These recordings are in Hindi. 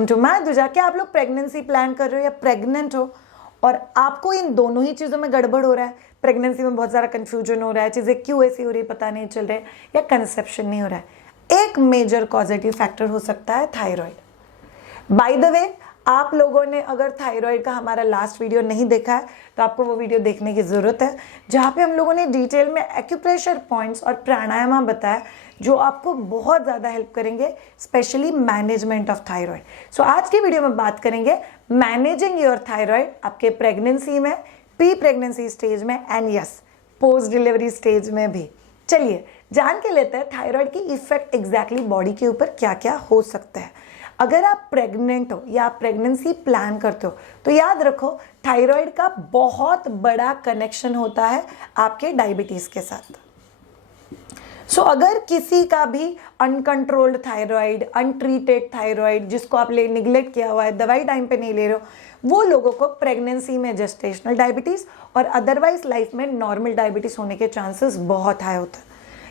Welcome to my दुजा। क्या आप लोग प्रेगनेंसी प्लान कर रहे हो या प्रेग्नेंट हो और आपको इन दोनों ही चीज़ों में गड़बड़ हो रहा है? प्रेगनेंसी में बहुत सारा कंफ्यूजन हो रहा है, चीज़ें क्यों ऐसी हो रही है पता नहीं चल रहा है, या कंसेप्शन नहीं हो रहा है। एक मेजर कॉजेटिव फैक्टर हो सकता है थायराइड। बाय द वे, आप लोगों ने अगर थायराइड का हमारा लास्ट वीडियो नहीं देखा है तो आपको वो वीडियो देखने की ज़रूरत है, जहाँ पे हम लोगों ने डिटेल में एक्यूप्रेशर पॉइंट्स और प्राणायाम बताया जो आपको बहुत ज़्यादा हेल्प करेंगे, स्पेशली मैनेजमेंट ऑफ थायराइड। सो आज की वीडियो में बात करेंगे मैनेजिंग योर थायराइड आपके प्रेगनेंसी में, प्री प्रेगनेंसी स्टेज में and yes post delivery stage में भी। चलिए जान के लेते हैं थायराइड की इफेक्ट एग्जैक्टली बॉडी के ऊपर क्या क्या हो सकता है। अगर आप प्रेग्नेंट हो या आप प्रेगनेंसी प्लान करते हो तो याद रखो थायराइड का बहुत बड़ा कनेक्शन होता है आपके डायबिटीज़ के साथ। सो अगर किसी का भी अनकंट्रोल्ड थायराइड, अनट्रीटेड थायराइड जिसको आप निग्लेक्ट किया हुआ है, दवाई टाइम पे नहीं ले रहे हो, वो लोगों को प्रेगनेंसी में जेस्टेशनल डायबिटीज़ और अदरवाइज लाइफ में नॉर्मल डायबिटीज़ होने के चांसेस बहुत हाई होता है।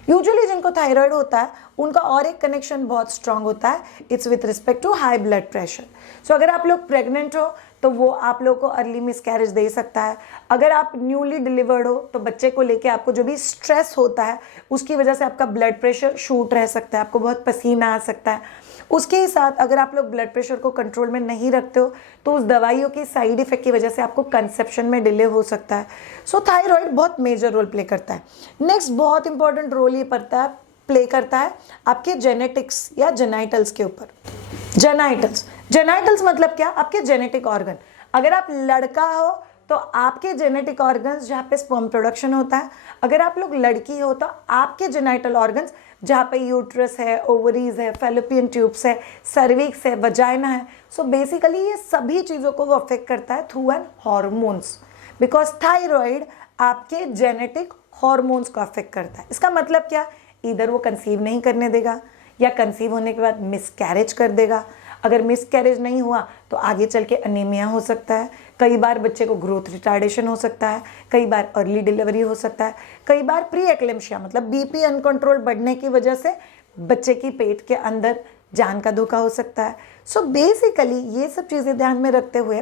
यूजुअली जिनको थायराइड होता है उनका और एक कनेक्शन बहुत स्ट्रांग होता है, it's with respect to high blood pressure. So अगर आप लोग प्रेग्नेंट हो तो वो आप लोग को अर्ली मिसकैरेज दे सकता है। अगर आप न्यूली डिलीवर्ड हो तो बच्चे को लेके आपको जो भी स्ट्रेस होता है उसकी वजह से आपका ब्लड प्रेशर शूट रह सकता है, आपको बहुत पसीना आ सकता है। उसके साथ अगर आप लोग ब्लड प्रेशर को कंट्रोल में नहीं रखते हो तो उस दवाइयों की साइड इफेक्ट की वजह से आपको कंसेप्शन में डिले हो सकता है। सो थायराइड बहुत मेजर रोल प्ले करता है। नेक्स्ट बहुत इंपॉर्टेंट रोल ये प्ले करता है आपके जेनेटिक्स या जेनाइटल्स के ऊपर। जेनाइटल्स मतलब क्या? आपके जेनेटिक ऑर्गन। अगर आप लड़का हो तो आपके जेनेटिक ऑर्गन्स जहाँ पे स्पर्म प्रोडक्शन होता है, अगर आप लोग लड़की हो तो आपके जेनाइटल ऑर्गन्स जहाँ पे यूट्रस है, ओवरीज है, फेलोपियन ट्यूब्स है, सर्विक्स है, वजाइना है। सो बेसिकली ये सभी चीज़ों को वो अफेक्ट करता है through an hormones, because thyroid आपके जेनेटिक हॉर्मोन्स को अफेक्ट करता है। इसका मतलब क्या? इधर वो कंसीव नहीं करने देगा या कंसीव होने के बाद मिसकैरेज कर देगा। अगर मिसकैरेज नहीं हुआ तो आगे चल के अनीमिया हो सकता है, कई बार बच्चे को ग्रोथ रिटार्डेशन हो सकता है, कई बार अर्ली डिलीवरी हो सकता है, कई बार प्री एक्लेम्शिया मतलब बीपी अनकंट्रोल बढ़ने की वजह से बच्चे की पेट के अंदर जान का धोखा हो सकता है। सो बेसिकली ये सब चीज़ें ध्यान में रखते हुए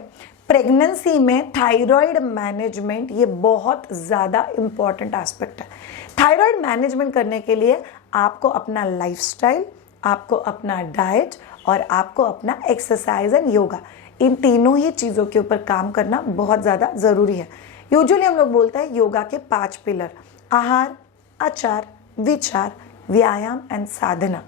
प्रेगनेंसी में थायराइड मैनेजमेंट ये बहुत ज़्यादा इम्पॉर्टेंट एस्पेक्ट है। थायराइड मैनेजमेंट करने के लिए आपको अपना लाइफस्टाइल, आपको अपना डाइट और आपको अपना एक्सरसाइज एंड योगा, इन तीनों ही चीज़ों के ऊपर काम करना बहुत ज़्यादा ज़रूरी है। यूजुअली हम लोग बोलते हैं योगा के 5 पिलर: आहार, आचार, विचार, व्यायाम एंड साधना।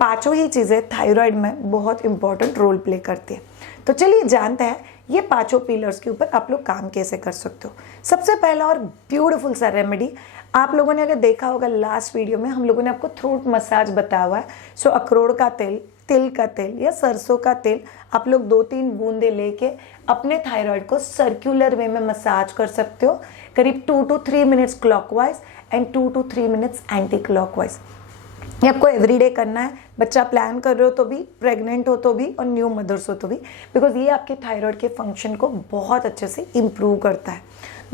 पांचों ही चीज़ें थायराइड में बहुत इंपॉर्टेंट रोल प्ले करती है। तो चलिए जानते हैं ये पांचों पिलर्स के ऊपर आप लोग काम कैसे कर सकते हो। सबसे पहला और ब्यूटीफुल सा रेमेडी, आप लोगों ने अगर देखा होगा लास्ट वीडियो में हम लोगों ने आपको थ्रोट मसाज बताया हुआ है। सो अखरोट का तेल, तिल का तेल या सरसों का तेल आप लोग 2-3 बूंदे लेके अपने थायराइड को सर्कुलर वे में मसाज कर सकते हो, करीब 2 to 3 minutes clockwise and 2 to 3 minutes anti clockwise. ये आपको एवरीडे करना है, बच्चा प्लान कर रहे हो तो भी, प्रेग्नेंट हो तो भी और न्यू मदर्स हो तो भी, बिकॉज ये आपके थायराइड के फंक्शन को बहुत अच्छे से इम्प्रूव करता है।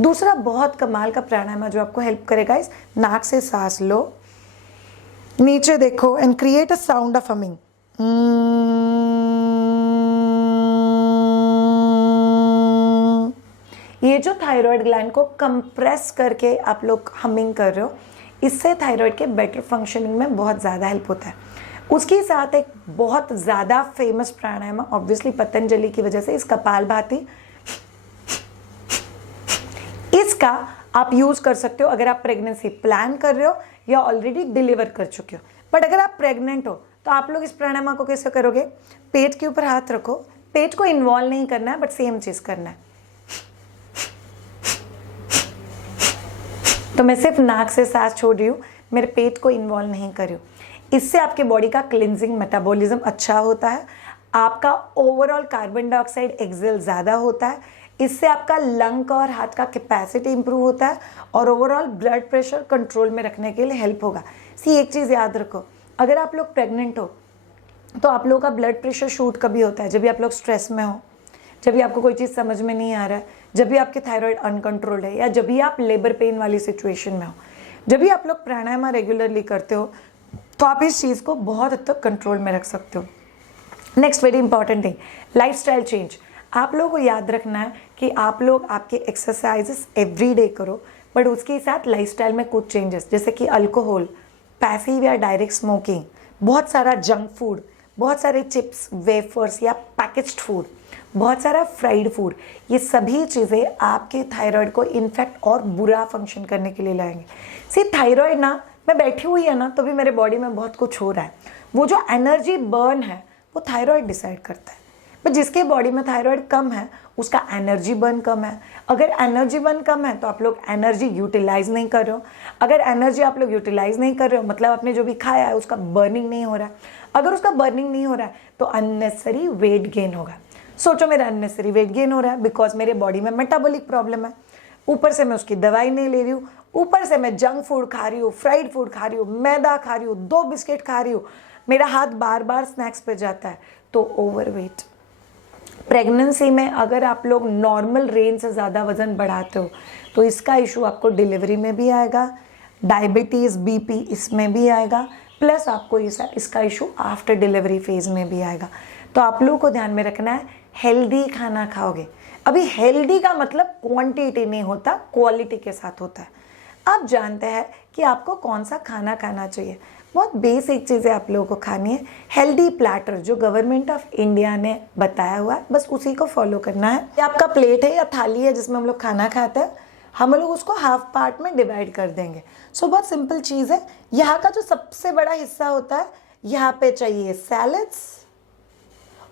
दूसरा बहुत कमाल का प्राणायाम जो आपको हेल्प करेगा, इस नाक से सांस लो, नीचे देखो and create a sound of humming. ये जो थायराइड ग्लैंड को कंप्रेस करके आप लोग हमिंग कर रहे हो, इससे थायराइड के बेटर फंक्शनिंग में बहुत ज़्यादा हेल्प होता है। उसके साथ एक बहुत ज़्यादा फेमस प्राणायाम, ऑब्वियसली पतंजलि की वजह से, इस कपालभाति, इसका आप यूज़ कर सकते हो अगर आप प्रेगनेंसी प्लान कर रहे हो या ऑलरेडी डिलीवर कर चुके हो। बट अगर आप प्रेग्नेंट हो तो आप लोग इस प्राणायाम को कैसे करोगे? पेट के ऊपर हाथ रखो, पेट को इन्वॉल्व नहीं करना है बट सेम चीज़ करना है। तो मैं सिर्फ नाक से सांस छोड़ रही हूँ, मेरे पेट को इन्वॉल्व नहीं कर रही हूँ। इससे आपके बॉडी का क्लिनजिंग मेटाबॉलिज्म अच्छा होता है, आपका ओवरऑल कार्बन डाइऑक्साइड एक्सेल ज़्यादा होता है, इससे आपका लंग और हार्ट का कैपेसिटी इंप्रूव होता है और ओवरऑल ब्लड प्रेशर कंट्रोल में रखने के लिए हेल्प होगा। सी एक चीज़ याद रखो, अगर आप लोग प्रेग्नेंट हो तो आप लोगों का ब्लड प्रेशर शूट कभी होता है जब भी आप लोग स्ट्रेस में हो, जब भी आपको कोई चीज़ समझ में नहीं आ रहा है, जब भी आपके थायराइड अनकंट्रोल्ड है, या जब भी आप लेबर पेन वाली सिचुएशन में हो। जब भी आप लोग प्राणायाम रेगुलरली करते हो तो आप इस चीज़ को बहुत हद तक कंट्रोल में रख सकते हो। Next very important thing, lifestyle change. आप लोगों को याद रखना है कि आप लोग आपके एक्सरसाइजेस एवरी डे करो, बट उसके साथ लाइफस्टाइल में कुछ चेंजेस, जैसे कि अल्कोहल, पैसिव या डायरेक्ट स्मोकिंग, बहुत सारा जंक फूड, बहुत सारे चिप्स, वेफर्स या पैकेज्ड फूड, बहुत सारा फ्राइड फूड, ये सभी चीज़ें आपके थायराइड को इनफैक्ट और बुरा फंक्शन करने के लिए लाएंगे। सी थायराइड ना, मैं बैठी हुई है ना तो भी मेरे बॉडी में बहुत कुछ हो रहा है, वो जो एनर्जी बर्न है वो थायराइड डिसाइड करता है। पर जिसके बॉडी में थायराइड कम है उसका एनर्जी बर्न कम है। अगर एनर्जी बर्न कम है तो आप लोग एनर्जी यूटिलाइज नहीं कर रहे हो। अगर एनर्जी आप लोग यूटिलाइज नहीं कर रहे हो मतलब आपने जो भी खाया है उसका बर्निंग नहीं हो रहा है। अगर उसका बर्निंग नहीं हो रहा है तो अननेसेसरी वेट गेन होगा। सोचो मेरा अननेसेसरी वेट गेन हो रहा है बिकॉज मेरे बॉडी में मेटाबॉलिक प्रॉब्लम है, ऊपर से मैं उसकी दवाई नहीं ले रही हूँ, ऊपर से मैं जंक फूड खा रही हूँ, फ्राइड फूड खा रही हूँ, मैदा खा रही हूँ, 2 बिस्किट खा रही हूँ, मेरा हाथ बार बार स्नैक्स पे जाता है, तो ओवरवेट। प्रेगनेंसी में अगर आप लोग नॉर्मल रेंज से ज़्यादा वजन बढ़ाते हो तो इसका इशू आपको डिलीवरी में भी आएगा, डायबिटीज़, बीपी इसमें भी आएगा, प्लस आपको इसका इशू आफ्टर डिलीवरी फेज में भी आएगा। तो आप लोगों को ध्यान में रखना है, हेल्दी खाना खाओगे। अभी हेल्दी का मतलब क्वांटिटी नहीं होता, क्वालिटी के साथ होता है। आप जानते हैं कि आपको कौन सा खाना खाना चाहिए, बहुत बेसिक चीज़ें आप लोगों को खानी है। हेल्दी प्लेटर जो गवर्नमेंट ऑफ इंडिया ने बताया हुआ है, बस उसी को फॉलो करना है। ये आपका प्लेट है या थाली है जिसमें हम लोग खाना खाते हैं, हम लोग उसको हाफ पार्ट में डिवाइड कर देंगे। सो बहुत सिंपल चीज़ है। यहाँ का जो सबसे बड़ा हिस्सा होता है, यहाँ पे चाहिए सैलड्स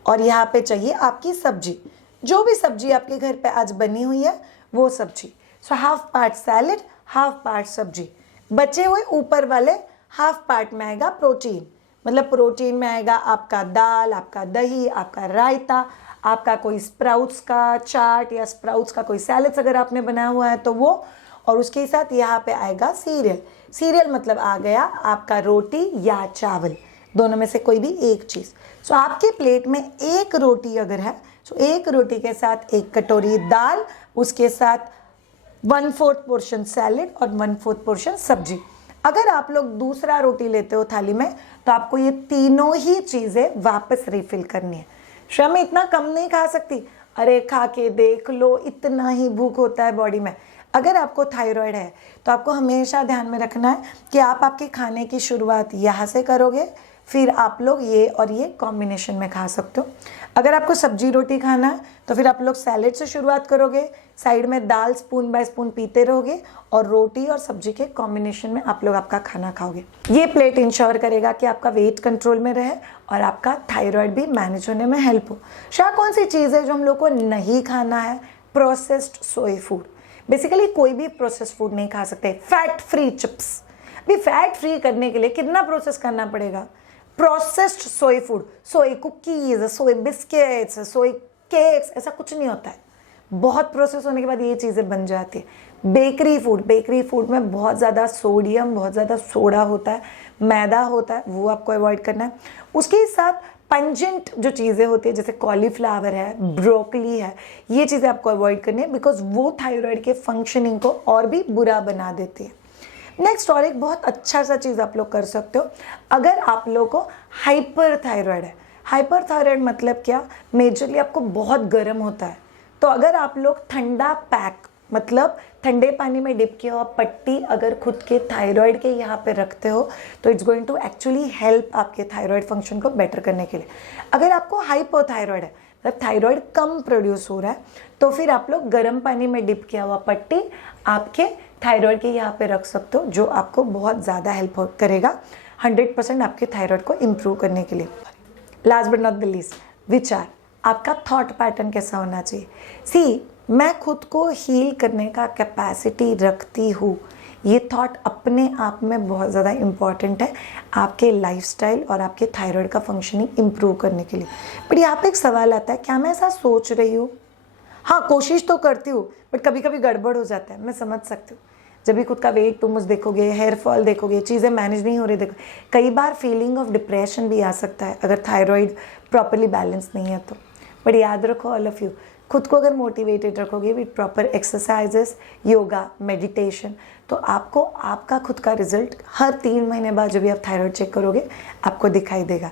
और यहाँ पे चाहिए आपकी सब्जी, जो भी सब्जी आपके घर पे आज बनी हुई है वो सब्जी। So half part salad, half part सब्जी। बचे हुए ऊपर वाले हाफ पार्ट में आएगा प्रोटीन, मतलब प्रोटीन में आएगा आपका दाल, आपका दही, आपका रायता, आपका कोई स्प्राउट्स का चाट या स्प्राउट्स का कोई सैलड्स अगर आपने बनाया हुआ है तो वो, और उसके साथ यहाँ पे आएगा सीरियल। सीरियल मतलब आ गया आपका रोटी या चावल, दोनों में से कोई भी एक चीज़। सो आपके प्लेट में एक रोटी अगर है तो एक रोटी के साथ एक कटोरी दाल, उसके साथ 1/4 पोर्शन सैलेड और 1/4 पोर्शन सब्जी। अगर आप लोग दूसरा रोटी लेते हो थाली में तो आपको ये तीनों ही चीज़ें वापस रिफिल करनी है। श्रेया मैं इतना कम नहीं खा सकती, अरे खा के देख लो, इतना ही भूख होता है बॉडी में। अगर आपको थायराइड है तो आपको हमेशा ध्यान में रखना है कि आप आपके खाने की शुरुआत यहाँ से करोगे, फिर आप लोग ये और ये कॉम्बिनेशन में खा सकते हो। अगर आपको सब्जी रोटी खाना है तो फिर आप लोग सैलेड से शुरुआत करोगे, साइड में दाल स्पून बाय स्पून पीते रहोगे और रोटी और सब्जी के कॉम्बिनेशन में आप लोग आपका खाना खाओगे। ये प्लेट इंश्योर करेगा कि आपका वेट कंट्रोल में रहे और आपका थायराइड भी मैनेज होने में हेल्प हो। शायद कौन सी चीज़ है जो हम लोग को नहीं खाना है? प्रोसेस्ड सोया फूड। बेसिकली कोई भी प्रोसेस्ड फूड नहीं खा सकते। फैट फ्री चिप्स, भी फैट फ्री करने के लिए कितना प्रोसेस करना पड़ेगा? प्रोसेस्ड सोया फूड, सोया कुकीज़, सोया बिस्किट्स, सोया केक्स, ऐसा कुछ नहीं होता है। बहुत प्रोसेस होने के बाद ये चीज़ें बन जाती है। बेकरी फूड में बहुत ज़्यादा सोडियम, बहुत ज़्यादा सोडा होता है, मैदा होता है, वो आपको अवॉइड करना है। उसके साथ पंजेंट जो चीज़ें होती है जैसे कॉलीफ्लावर है, ब्रोकली है, ये चीज़ें आपको अवॉइड करनी है बिकॉज वो थायराइड के फंक्शनिंग को और भी बुरा बना देती है। नेक्स्ट और एक बहुत अच्छा सा चीज़ आप लोग कर सकते हो, अगर आप लोग को हाइपर थायराइड है। हाइपर थायराइड मतलब क्या? मेजरली आपको बहुत गर्म होता है, तो अगर आप लोग ठंडा पैक मतलब ठंडे पानी में डिप किया हुआ पट्टी अगर खुद के थायराइड के यहाँ पे रखते हो तो it's going to actually help आपके थायराइड फंक्शन को बेटर करने के लिए। अगर आपको हाइपोथायराइड है, मतलब थायराइड कम प्रोड्यूस हो रहा है, तो फिर आप लोग गर्म पानी में डिप किया हुआ पट्टी आपके थायराइड के यहाँ पे रख सकते हो, जो आपको बहुत ज़्यादा हेल्प करेगा 100% आपके थायराइड को इम्प्रूव करने के लिए। Last but not the least, विचार। आपका थॉट पैटर्न कैसा होना चाहिए? सी, मैं खुद को हील करने का कैपेसिटी रखती हूँ, ये थॉट अपने आप में बहुत ज़्यादा इम्पॉर्टेंट है आपके लाइफस्टाइल और आपके थायराइड का फंक्शनिंग इम्प्रूव करने के लिए। बट यहाँ पे एक सवाल आता है, क्या मैं ऐसा सोच रही हूँ? हाँ, कोशिश तो करती हूँ, बट कभी कभी गड़बड़ हो जाता है, मैं समझ सकती हूँ। जब भी खुद का वेट टू मच देखोगे, हेयर फॉल देखोगे, चीज़ें मैनेज नहीं हो रही देखो, कई बार फीलिंग ऑफ डिप्रेशन भी आ सकता है अगर थायराइड प्रॉपरली बैलेंस नहीं है तो। बट याद रखो ऑल ऑफ यू, खुद को अगर मोटिवेटेड रखोगे with proper exercises, yoga, meditation, तो आपको आपका खुद का रिजल्ट हर 3 महीने बाद जब भी आप थायराइड चेक करोगे आपको दिखाई देगा।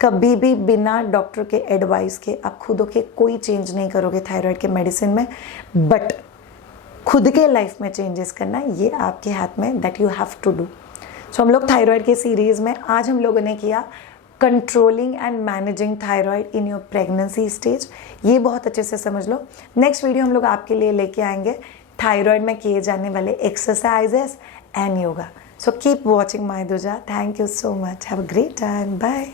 कभी भी बिना डॉक्टर के एडवाइस के आप खुद के कोई चेंज नहीं करोगे थायराइड के मेडिसिन में, बट खुद के लाइफ में चेंजेस करना ये आपके हाथ में, that you have to do. So हम लोग थायराइड के सीरीज़ में आज हम लोगों ने किया controlling and managing thyroid in your pregnancy stage. ये बहुत अच्छे से समझ लो। नेक्स्ट वीडियो हम लोग आपके लिए लेके आएंगे थायराइड में किए जाने वाले exercises and yoga. So keep watching my दूजा। Thank you so much. Have a great time. Bye.